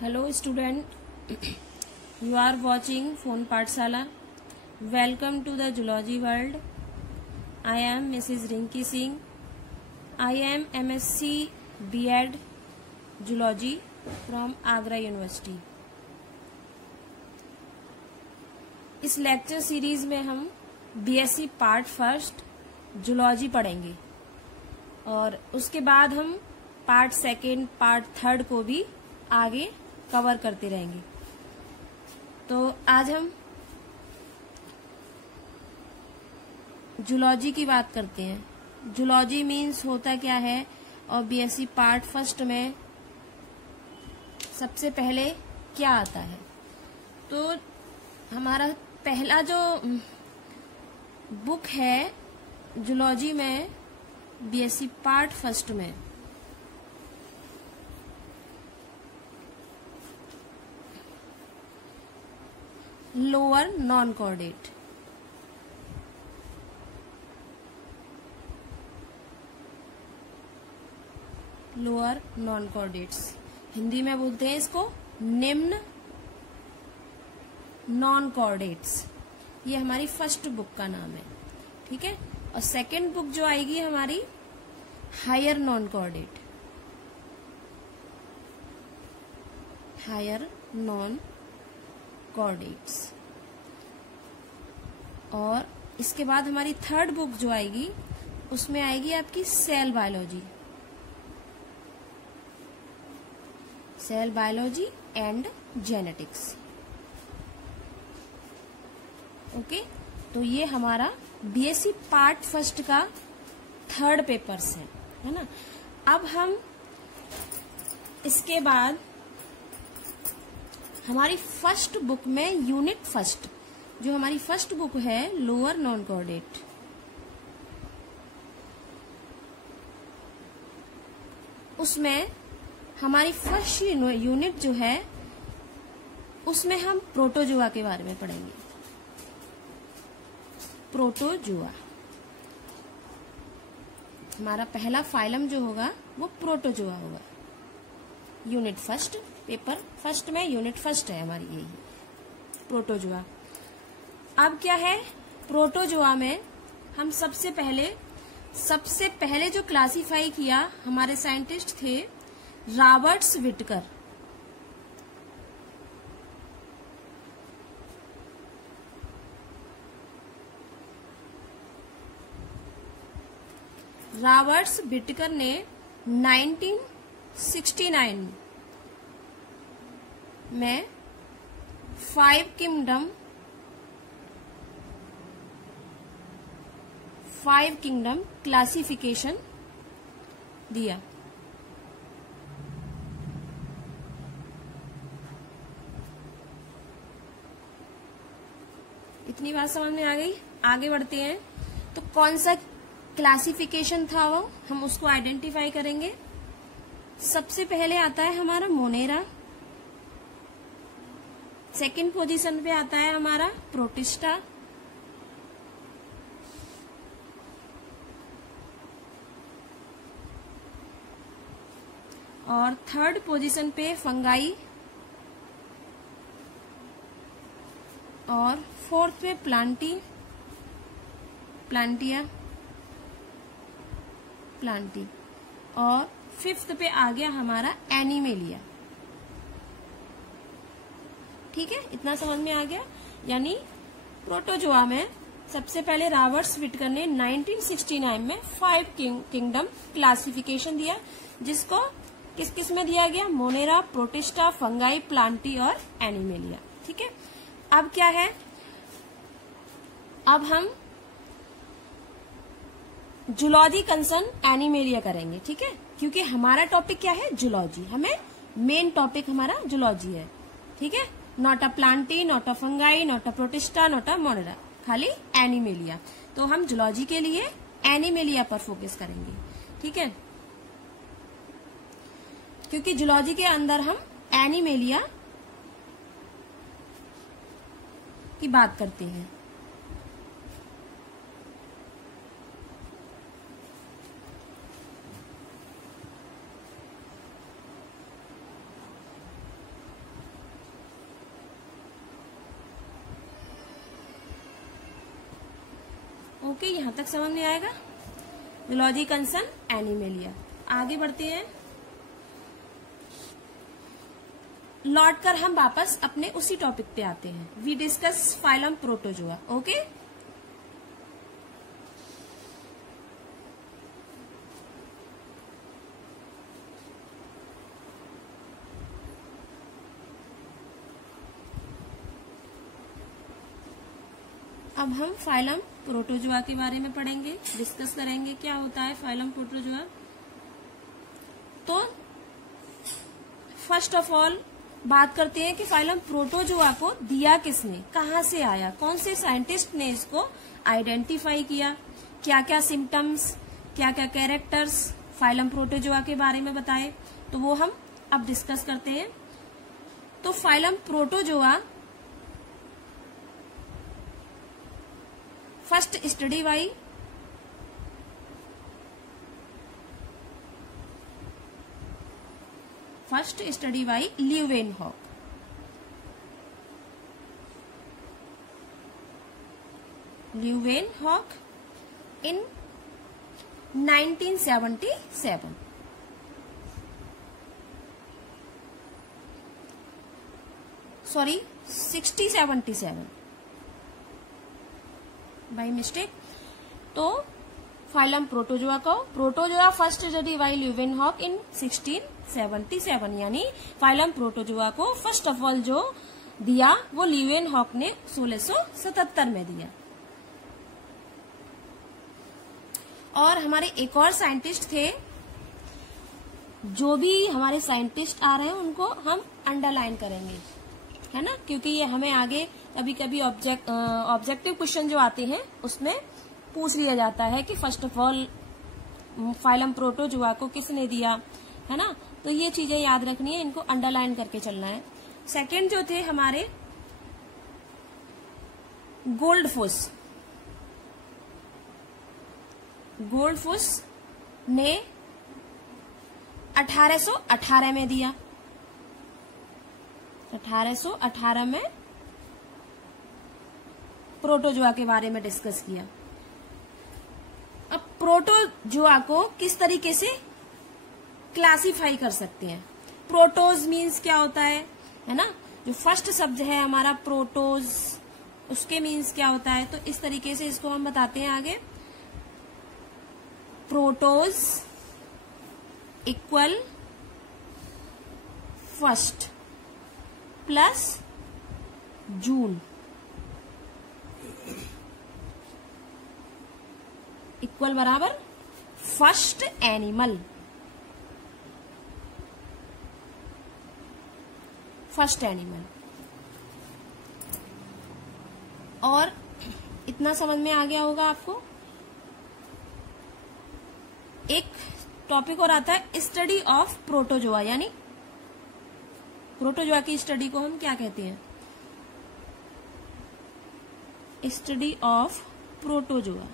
Hello student, you are watching Phone Pathshala. Welcome to the Zoology world. I am Mrs. Rinki Singh. I am MSc B.Ed Zoology from Agra University. इस lecture series में हम BSc part first zoology पढ़ेंगे और उसके बाद हम part second part third को भी आगे कवर करते रहेंगे। तो आज हम जूलॉजी की बात करते हैं। जूलॉजी मीन्स होता क्या है और बीएससी पार्ट फर्स्ट में सबसे पहले क्या आता है। तो हमारा पहला जो बुक है जूलॉजी में बीएससी पार्ट फर्स्ट में lower non chordate. Lower non chordates Hindi में बोलते हैं इसको निम्न नॉन कॉर्डेट्स। ये हमारी फर्स्ट बुक का नाम है, ठीक है। और सेकंड बुक जो आएगी हमारी higher non chordate. Higher non chordates. और इसके बाद हमारी थर्ड बुक जो आएगी उसमें आएगी आपकी cell biology. Cell biology and genetics. Okay, तो ये हमारा बीएससी पार्ट फर्स्ट का थर्ड पेपर्स है ना। अब हम इसके बाद हमारी फर्स्ट बुक में यूनिट फर्स्ट, जो हमारी फर्स्ट बुक है लोअर नॉन कॉर्डेट, उसमें हमारी फर्स्ट यूनिट जो है उसमें हम प्रोटोजुआ के बारे में पढ़ेंगे। प्रोटोजुआ हमारा पहला फाइलम जो होगा वो प्रोटोजुआ होगा। यूनिट फर्स्ट, पेपर फर्स्ट में यूनिट फर्स्ट है हमारी यही प्रोटोजुआ। अब क्या है प्रोटोजुआ में हम सबसे पहले जो क्लासिफाई किया हमारे साइंटिस्ट थे रॉबर्ट्स विटकर। रॉबर्ट्स विटकर ने 1969 में फाइव किंगडम क्लासिफिकेशन दिया। इतनी बात समझ में आ गई। आगे बढ़ते हैं। तो कौन सा क्लासिफिकेशन था वो हम उसको आइडेंटिफाई करेंगे। सबसे पहले आता है हमारा मोनेरा। सेकंड पोजीशन पे आता है हमारा प्रोटिस्टा। और थर्ड पोजीशन पे फंगाई। और फोर्थ पे प्लांटी। और फिफ्थ पे आ गया हमारा एनिमेलिया। ठीक है, इतना समझ में आ गया। यानी प्रोटोजुआ में सबसे पहले रॉबर्ट्स विटकर ने 1969 में फाइव किंगडम क्लासिफिकेशन दिया, जिसको किस किस में दिया गया, मोनेरा, प्रोटिस्टा, फंगाई, प्लांटी और एनिमेलिया। ठीक है, अब क्या है, अब हम जूलॉजी कंसर्न एनिमेलिया करेंगे। ठीक है, क्योंकि हमारा टॉपिक क्या है जूलॉजी, हमें मेन टॉपिक हमारा जूलॉजी है। ठीक है, not a Plantae, not a fungi, not a protista, not a Monera, खाली एनिमेलिया। तो हम जूलॉजी के लिए एनिमेलिया पर फोकस करेंगे। ठीक है, क्योंकि जूलॉजी के अंदर हम एनिमेलिया की बात करते हैं। ओके, यहां तक समझ में आएगा। Zoology concern animalia. आगे बढ़ते हैं। लौट कर हम वापस अपने उसी टॉपिक पे आते हैं। We discuss phylum protozoa. Okay, अब हम फाइलम प्रोटोजोआ के बारे में पढ़ेंगे, डिस्कस करेंगे क्या होता है फाइलम प्रोटोजोआ। तो फर्स्ट ऑफ ऑल बात करते हैं कि फाइलम प्रोटोजोआ को दिया किसने, कहां से आया, कौन से साइंटिस्ट ने इसको आइडेंटिफाई किया, क्या क्या सिम्टम्स, क्या क्या कैरेक्टर्स फाइलम प्रोटोजोआ के बारे में बताए, तो वो हम अब डिस्कस करते हैं। तो phylum protozoa first study by Leeuwenhoek. Leeuwenhoek in 1977। Sorry 6077 by mistake. तो phylum protozoa first study by Leeuwenhoek in 1677, यानी फाइलम प्रोटोजोआ को फर्स्ट ऑफ ऑल जो दिया वो ल्यूवेनहॉक ने 1677 में दिया। और हमारे एक और साइंटिस्ट थे, जो भी हमारे साइंटिस्ट आ रहे हैं उनको हम अंडरलाइन करेंगे, है ना, क्योंकि ये हमें आगे कभी कभी ऑब्जेक्टिव क्वेश्चन जो आते हैं उसमें पूछ लिया जाता है कि first of all phylum protozoa को किसने दिया, है ना। तो ये चीजें याद रखनी है, इनको अंडरलाइन करके चलना है। सेकंड जो थे हमारे गोल्डफुस ने 1818 में दिया। 1818 में प्रोटोजोआ के बारे में डिस्कस किया। अब प्रोटोजोआ को किस तरीके से क्लासिफाई कर सकते हैं। प्रोटोज मीन्स क्या होता है ना, जो फर्स्ट शब्द है हमारा प्रोटोज, उसके मीन्स क्या होता है। तो इस तरीके से इसको हम बताते हैं आगे। प्रोटोज इक्वल फर्स्ट प्लस जून इक्वल बराबर फर्स्ट एनिमल। और इतना समझ में आ गया होगा आपको। एक टॉपिक और आता है स्टडी ऑफ प्रोटोजोआ, यानी प्रोटोजोआ की स्टडी को हम क्या कहते हैं, स्टडी ऑफ प्रोटोजोआ।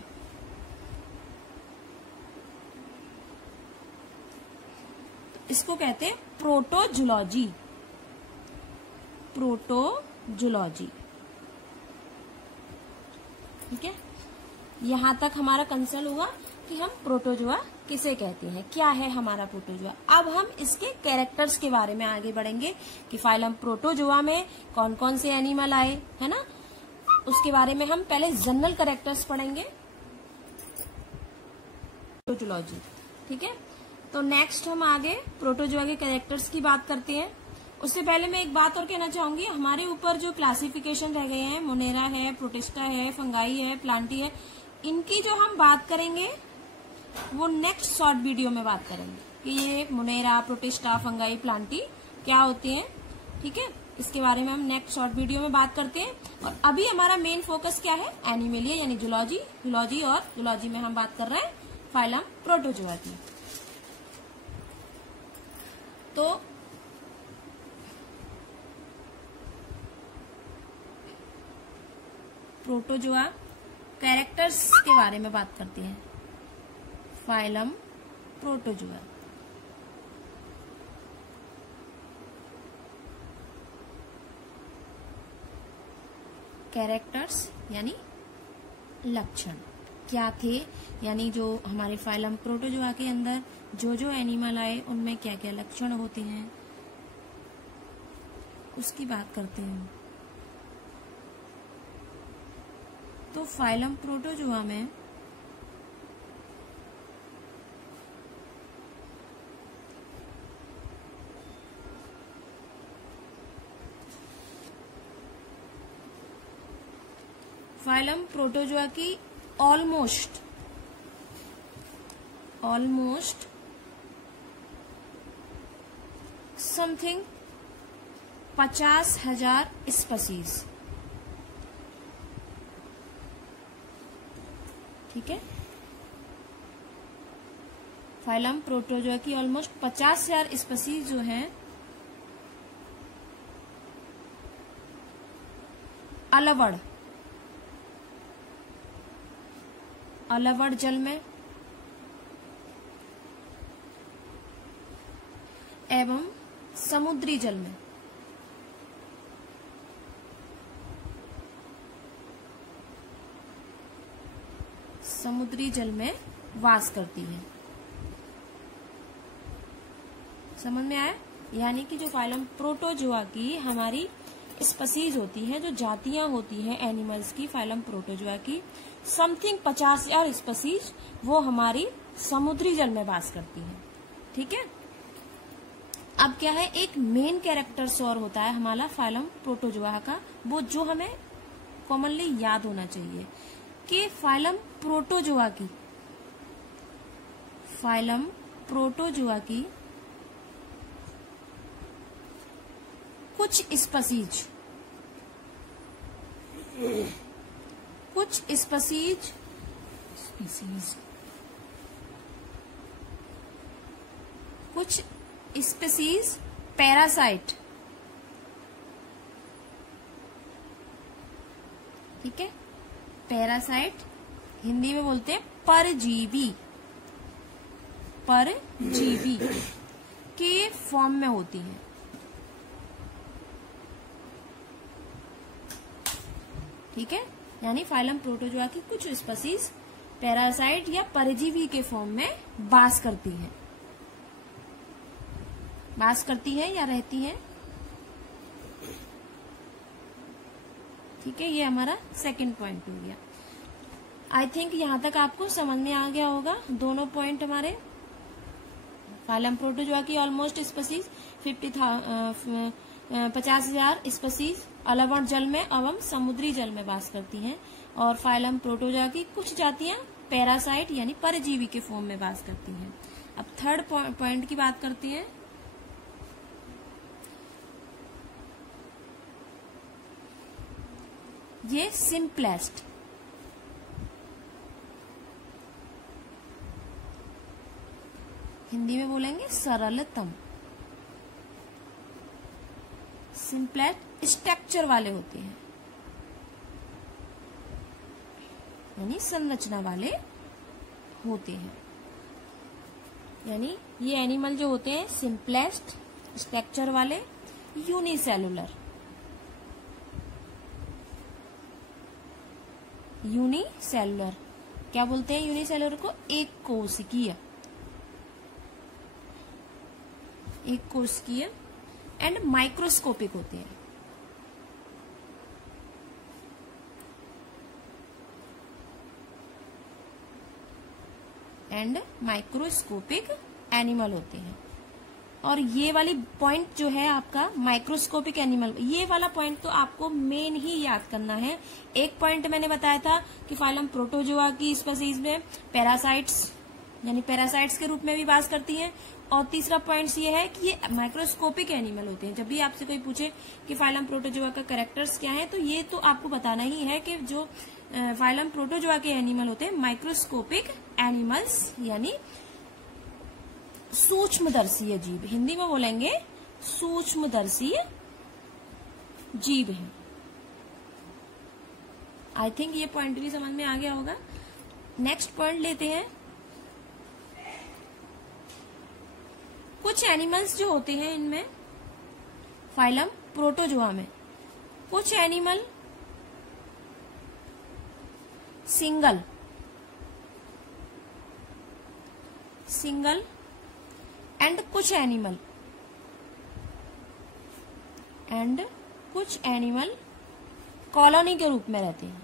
इसको कहते हैं प्रोटोजोलॉजी। ठीक है, यहां तक हमारा कंसर्न हुआ कि हम प्रोटोजोआ किसे कहते हैं, क्या है हमारा प्रोटोजोआ। अब हम इसके कैरेक्टर्स के बारे में आगे बढ़ेंगे कि फाइलम प्रोटोजोआ में कौन कौन से एनिमल आए, है ना। उसके बारे में हम पहले जनरल कैरेक्टर्स पढ़ेंगे, प्रोटोजोलॉजी। ठीक है, तो नेक्स्ट हम आगे प्रोटोजोआ के कैरेक्टर्स की बात करते हैं। उससे पहले मैं एक बात और कहना चाहूंगी, हमारे ऊपर जो क्लासिफिकेशन रह गए हैं, मोनेरा है, प्रोटिस्टा है, फंगाई है, प्लांटी है, इनकी जो हम बात करेंगे वो नेक्स्ट शॉर्ट वीडियो में बात करेंगे कि ये मोनेरा, प्रोटिस्टा, फंगाई, प्लांटी क्या होते हैं। ठीक है, इसके बारे में हम नेक्स्ट शॉर्ट वीडियो में बात करते हैं। और अभी हमारा मेन फोकस क्या है, एनिमेलिया यानी जूलॉजी। और जूलॉजी में हम बात कर रहे हैं फाइलम प्रोटोजोआ की। तो प्रोटोजोआ कैरेक्टर्स के बारे में बात करते हैं। फाइलम प्रोटोजोआ कैरेक्टर्स यानी लक्षण। क्या थे, यानी जो हमारे फाइलम प्रोटोजोआ के अंदर जो एनिमल आए उनमें क्या क्या लक्षण होते हैं, उसकी बात करते हैं। तो फाइलम प्रोटोजोआ में फाइलम प्रोटोजोआ की ऑलमोस्ट 50,000 स्पीसीज, ठीक है। फाइलम प्रोटोजोआ की ऑलमोस्ट 50,000 स्पीसीज जो है अलवड़ जल में एवं समुद्री जल में वास करती है। समझ में आया? यानी कि जो फाइलम प्रोटोजोआ की हमारी स्पीसीज होती है, जो जातियां होती हैं एनिमल्स की, फाइलम प्रोटोजोआ की 50,000 स्पीसीज वो हमारी समुद्री जल में वास करती हैं, ठीक है। अब क्या है, एक मेन कैरेक्टर्स और होता है हमारा फाइलम प्रोटोजोआ का, वो जो हमें कॉमनली याद होना चाहिए कि फाइलम प्रोटोजोआ की कुछ स्पीसीज पैरासाइट, ठीक है। पैरासाइट हिंदी में बोलते हैं परजीवी के फॉर्म में होती है, ठीक है। यानी फाइलम प्रोटोजोआ की कुछ स्पीसीज पैरासाइट या परजीवी के फॉर्म में वास करती हैं या रहती हैं, ठीक है। ये हमारा सेकंड पॉइंट हो गया। आई थिंक यहां तक आपको समझ में आ गया होगा दोनों पॉइंट हमारे। फाइलम प्रोटोजोआ की ऑलमोस्ट स्पीसीज 50,000 स्पीसीज अलवड़ जल में एवं समुद्री जल में वास करती हैं, और फाइलम प्रोटोजोआ की कुछ जातियां पैरासाइट यानी परजीवी के फॉर्म में वास करती हैं। अब थर्ड पॉइंट की बात करते हैं। ये सिंपलेस्ट, हिंदी में बोलेंगे सरलतम, सिंपलेस्ट स्ट्रक्चर वाले होते हैं, यानी संरचना वाले होते हैं। यानी ये एनिमल जो होते हैं सिंपलेस्ट स्ट्रक्चर वाले, यूनिसेलुलर क्या बोलते हैं यूनिसेलुलर को? एक कोशिकीय एंड माइक्रोस्कोपिक होते हैं। एंड माइक्रोस्कोपिक एनिमल होते हैं। और ये वाली पॉइंट जो है आपका माइक्रोस्कोपिक एनिमल, ये वाला पॉइंट तो आपको मेन ही याद करना है। एक पॉइंट मैंने बताया था कि फाइलम प्रोटोजोआ की स्पीसीज में पैरासाइट्स यानी पैरासाइट्स के रूप में भी वास करती हैं, और तीसरा पॉइंट ये है कि ये माइक्रोस्कोपिक एनिमल होते हैं। जब भी आपसे कोई पूछे कि फाइलम प्रोटोजोआ का कैरेक्टर्स क्या है, तो ये तो आपको बताना ही है कि जो फाइलम प्रोटोजोआ के एनिमल होते हैं माइक्रोस्कोपिक एनिमल्स, यानी सूक्ष्मदर्शीय जीव, हिंदी में बोलेंगे सूक्ष्मदर्शीय जीव है। आई थिंक ये पॉइंट भी समझ में आ गया होगा। नेक्स्ट पॉइंट लेते हैं। कुछ एनिमल्स जो होते हैं इनमें फाइलम प्रोटोजोआ में, कुछ एनिमल सिंगल सिंगल एंड कुछ एनिमल कॉलोनी के रूप में रहते हैं,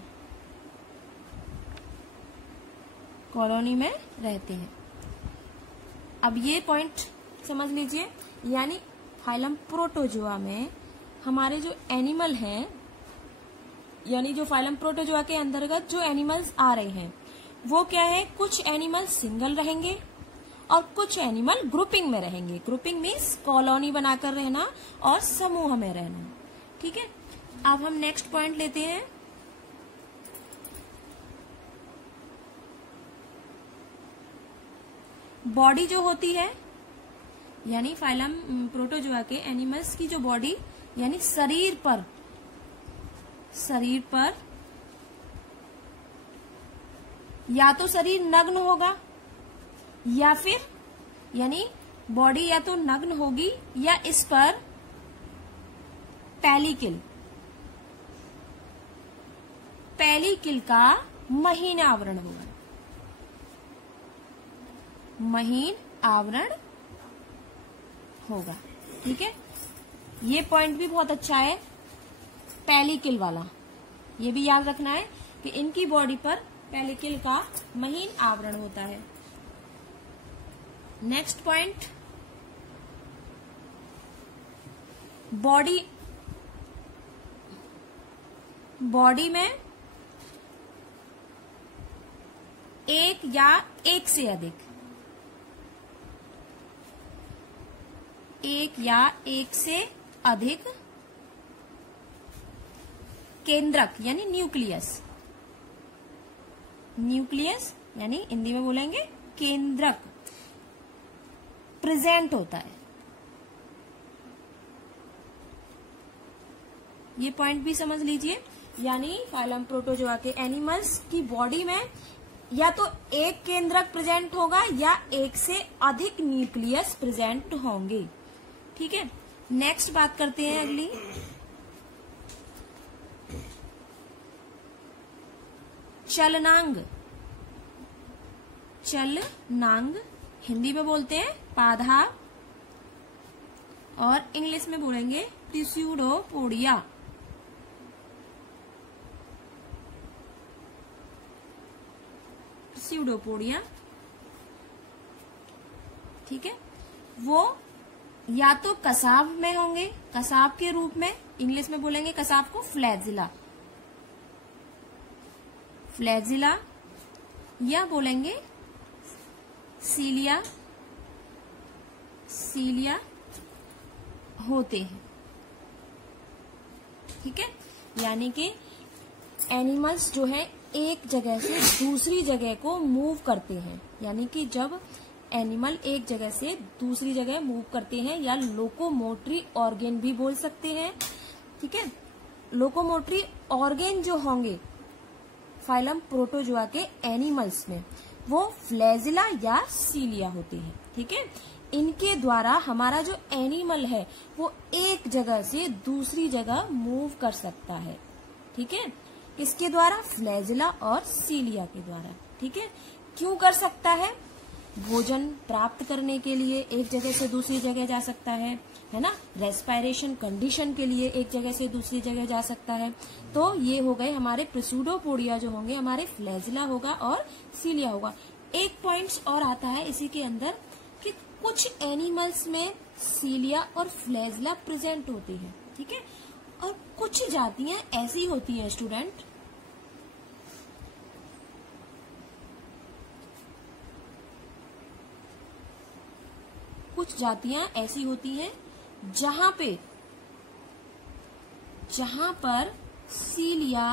कॉलोनी में रहते हैं। अब ये पॉइंट समझ लीजिए, यानी फाइलम प्रोटोजोआ में हमारे जो एनिमल हैं, यानी जो फाइलम प्रोटोजोआ के अंतर्गत जो एनिमल्स आ रहे हैं वो क्या है, कुछ एनिमल सिंगल रहेंगे और कुछ एनिमल ग्रुपिंग में रहेंगे। ग्रुपिंग मीन्स कॉलोनी बनाकर रहना और समूह में रहना। ठीक है, अब हम नेक्स्ट पॉइंट लेते हैं। बॉडी जो होती है, यानी फाइलम प्रोटोजोआ के एनिमल्स की जो बॉडी, यानी शरीर पर या तो शरीर नग्न होगा या फिर, यानी बॉडी या तो नग्न होगी या इस पर पेलिकिल का महीन आवरण होगा। महीन आवरण होगा। ठीक है, ये पॉइंट भी बहुत अच्छा है, पेलिकिल वाला। ये भी याद रखना है कि इनकी बॉडी पर पेलिकिल का महीन आवरण होता है। नेक्स्ट पॉइंट, बॉडी में एक या एक से अधिक केंद्रक यानी न्यूक्लियस यानी हिंदी में बोलेंगे केंद्रक प्रेजेंट होता है। ये पॉइंट भी समझ लीजिए, यानी फाइलम प्रोटोजोआ के एनिमल्स की बॉडी में या तो एक केंद्रक प्रेजेंट होगा या एक से अधिक न्यूक्लियस प्रेजेंट होंगे। ठीक है, नेक्स्ट बात करते हैं अगली, चलनांग। हिंदी में बोलते हैं पादा और इंग्लिश में बोलेंगे प्रिस्यूडोपोडिया। ठीक है, वो या तो कसाब में होंगे, कसाब के रूप में, इंग्लिश में बोलेंगे कसाब को फ्लैजिला, या बोलेंगे सीलिया होते हैं। ठीक है, यानी कि एनिमल्स जो है एक जगह से दूसरी जगह को मूव करते हैं, यानी कि जब एनिमल एक जगह से दूसरी जगह मूव करते हैं, या लोकोमोटरी ऑर्गेन भी बोल सकते हैं। ठीक है, लोकोमोटरी ऑर्गेन जो होंगे फाइलम प्रोटोजोआ के एनिमल्स में, वो फ्लैजिला या सीलिया होते हैं। ठीक है, इनके द्वारा हमारा जो एनिमल है वो एक जगह से दूसरी जगह मूव कर सकता है। ठीक है, किसके द्वारा, फ्लैजिला और सीलिया के द्वारा। ठीक है, क्यों कर सकता है, भोजन प्राप्त करने के लिए एक जगह से दूसरी जगह जा सकता है ना, रेस्पिरेशन कंडीशन के लिए एक जगह से दूसरी जगह जा सकता है। तो ये हो गए हमारे प्रिस्यूडोपोडिया जो होंगे, हमारे फ्लैजिला होगा और सीलिया होगा। एक पॉइंट्स और आता है इसी के अंदर कि कुछ एनिमल्स में सीलिया और फ्लैजिला प्रेजेंट होते हैं। ठीक है, और कुछ जातियां ऐसी होती हैं स्टूडेंट, कुछ जातियां ऐसी होती हैं जहां पर सीलिया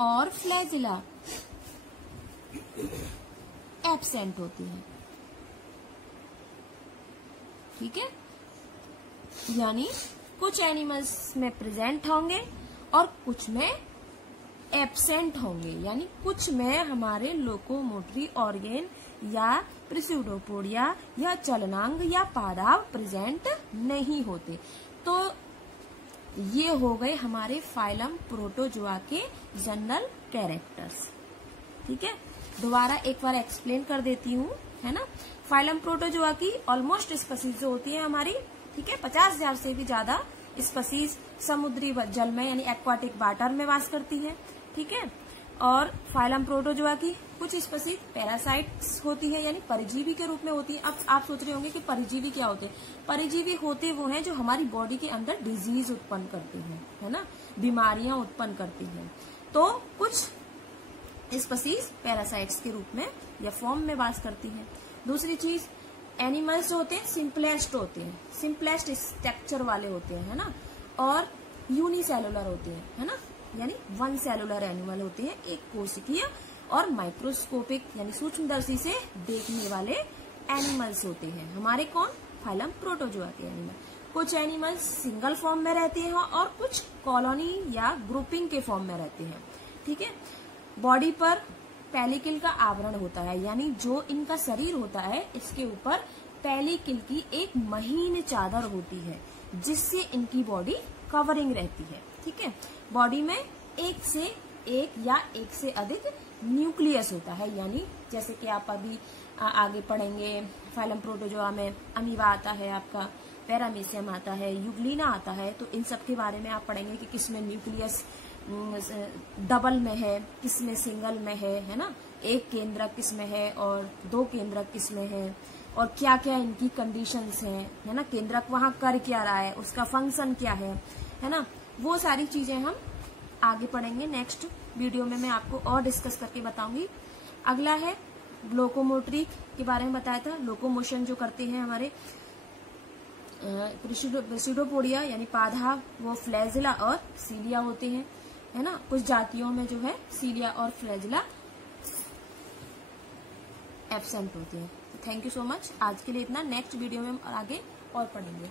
और फ्लैजिला एब्सेंट होती हैं। ठीक है, यानी कुछ एनिमल्स में प्रेजेंट होंगे और कुछ में एब्सेंट होंगे, यानी कुछ में हमारे लोकोमोटरी ऑर्गेन या प्रिस्यूडोपोडिया या चलनांग या पादाव प्रेजेंट नहीं होते। तो ये हो गए हमारे फाइलम प्रोटोजोआ के जनरल कैरेक्टर्स। ठीक है, दोबारा एक बार एक्सप्लेन कर देती हूँ, है ना। फाइलम प्रोटोजोआ की ऑलमोस्ट स्पीसीज जो होती है हमारी, ठीक है, 50,000 से भी ज्यादा स्पीसीज समुद्री जल में यानी एक्वाटिक वाटर में वास करती है, ठीक है। और फाइलम प्रोटोजोआ की कुछ स्पीसीज पैरासाइट्स होती है यानी परिजीवी के रूप में होती है। अब आप सोच रहे होंगे कि परिजीवी क्या होते हैं। परिजीवी होते वो हैं जो हमारी बॉडी के अंदर डिजीज उत्पन्न करते हैं, है ना, बीमारियां उत्पन्न करती हैं। तो कुछ स्पीसीज पैरासाइट्स के रूप में या फॉर्म में वास करती है। दूसरी चीज, एनिमल्स होते हैं सिंपलेस्ट होते हैं, सिंपलेस्ट स्ट्रक्चर वाले होते हैं, है ना, और यूनिसेलुलर होते हैं, है ना, यानी वन सेलुलर एनिमल होते हैं, एक कोशिकीय, और माइक्रोस्कोपिक यानी सूक्ष्मदर्शी से देखने वाले एनिमल्स होते हैं हमारे कौन, फाइलम प्रोटोजोआ के एनिमल। कुछ एनिमल्स सिंगल फॉर्म में रहते हैं और कुछ कॉलोनी या ग्रुपिंग के फॉर्म में रहते हैं, ठीक है। बॉडी पर पेलिकल का आवरण होता है, यानी जो इनका शरीर होता है इसके ऊपर पेलिकल की एक महीन चादर होती है जिससे इनकी बॉडी कवरिंग रहती है, ठीक है। बॉडी में एक से एक या एक से अधिक न्यूक्लियस होता है, यानी जैसे कि आप अभी आगे पढ़ेंगे फाइलम प्रोटोजोआ में अमीबा आता है, आपका पैरामीशियम आता है, यूग्लिना आता है, तो इन सब के बारे में आप पढ़ेंगे कि किसमें न्यूक्लियस डबल में है, किसमें सिंगल में है ना, एक केंद्रक किसमें है और दो केंद्रक किसमें है, और क्या क्या इनकी कंडीशंस हैं, है ना, केंद्रक वहां कर क्या रहा है, उसका फंक्शन क्या है ना, वो सारी चीजें हम आगे पढ़ेंगे। नेक्स्ट वीडियो में मैं आपको और डिस्कस करके बताऊंगी। अगला है लोकोमोटरी के बारे में बताया था, लोकोमोशन जो करते हैं हमारे प्सिडोपोडिया यानी पाधा, वो फ्लैजिला और सीलिया होते हैं, है ना। कुछ जातियों में जो है सीलिया और फ्लैजिला एब्सेंट होते हैं। थैंक यू सो मच, आज के लिए इतना। नेक्स्ट वीडियो में हम आगे और पढ़ेंगे।